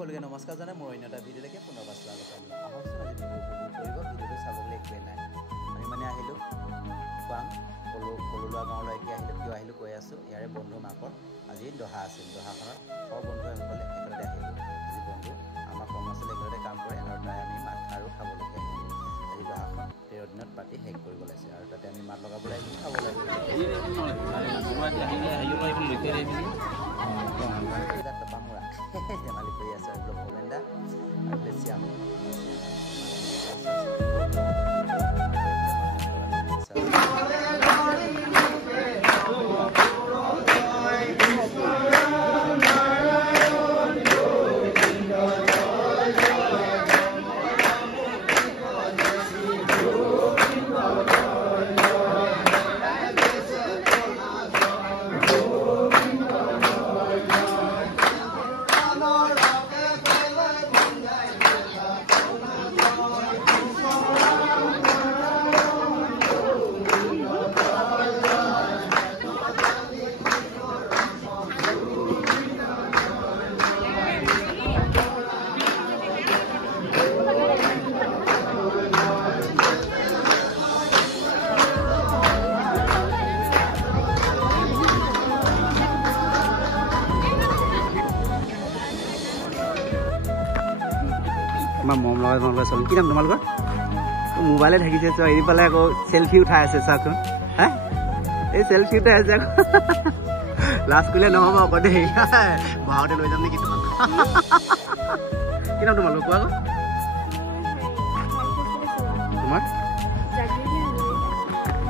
সকলোকে নমস্কাৰ জনাই মোৰ অন্য এটা ভিডিঅ'লৈকে পুনৰবাৰ স্বাগতম আহকচোন আজি ভিডিঅ' উপভোগ কৰিব ভিডিঅ'টো চাবলৈ একোৱেই নাই আমি মানে আহিলোঁ খোৱাং কলুলোৱা গাঁৱলৈকে আহিলোঁ কিয় আহিলোঁ কৈ আছোঁ ইয়াৰে বন্ধু মাকৰ আজি দহা আছিল দহাখনত সব বন্ধুসকলে একেলগে আহিলোঁ আজি বন্ধু আমাৰ কৰ্মচাৰী একেলগে কাম কৰে আৰু তাই আমি মাত আৰু খাবলৈকে আহিলোঁ আজি দহাখন 13 দিনত পাতি শেষ কৰিব লাগিছে আৰু তাতে আমি মাত লগাবলৈ আহিলোঁ খাব লাগিব ধেমালি কৰি আছে আৰু ভৱেন্দা আৰু বেছিয়াম মম লগাই চল কি নাম তোমালোকৰ মোবাইলে থাকিছে চ এৰি পেলাই আকৌ সেলফি উঠাই আছে চাচোন হা এই সেলফি উঠাই আছে লাষ্ট কৰিলে নহ'ব আকৌ দেই বাহতে লৈ যাম নেকি তোমাক কি নাম তোমালোকৰ কোৱা তোমাৰ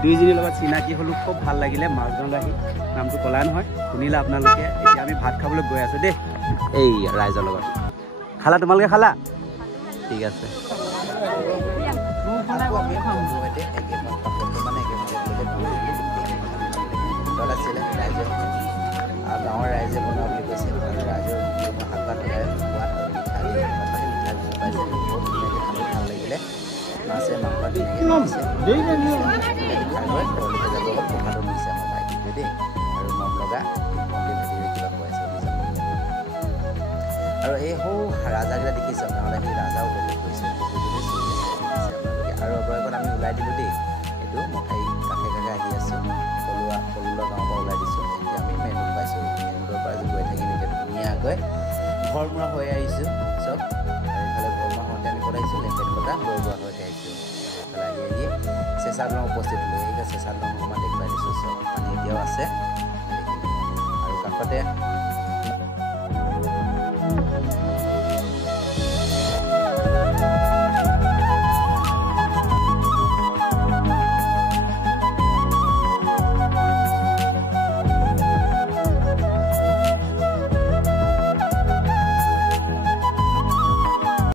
দুইজনীৰ লগত চিনাকি হ'লো খুব ভাল লাগিলে মাজগাঁৱলৈ আহি নামটো ক'লা নহয় শুনিলে আপোনালোকে এতিয়া আমি ভাত খাবলৈ গৈ আছোঁ দেই এই ৰাইজৰ লগত খালা তোমালোকে খালা ঠিক আছে গাঁৱৰ ৰাইজে বনোৱা বুলি কৈছে ৰাইজৰ শাক ভাত সোৱাদ আৰু বহুত ধুনীয়াকৈ খাব ভাল লাগিলে মাছে মাংস পথাটো দিছে আমাৰ ভাইটিটোৱে দেই আৰু মম লগা ভাইটিৰে কিবা খুৱাইছে আৰু এই সৌ ৰাজাকেইটা দেখিছে গাঁৱলৈ আহি ৰাজাও উপভোগ কৰিছে বহুতোৰে চলি আছে আপোনালোকে আৰু অৱয়কত আমি ওলাই দিলোঁ দেই এইটো মঠাই কাষে কাষে আহি আছোঁ কলুলোৱা গাঁৱৰ পৰা ওলাই দিছোঁ এতিয়া আমি মেইন ৰোড পাইছোঁ মেইন ৰোডৰ পৰা আজি গৈ থাকিম এতিয়া ধুনীয়াকৈ ঘৰমুৱা হৈ আহিছোঁ চব আৰু এইফালে ঘৰমুৱা হওঁতে আমি ক'ত আহিছোঁ লেপেট কটা বৰবুৱা হৈতে আহিছোঁ এইফালে আহি চেঁচা দলং উপস্থিত হ'লোঁ সেইকাৰণে চেঁচা দলং অকণমান দেখুৱাই দিছোঁ চব পানী এতিয়াও আছে আৰু কাষতে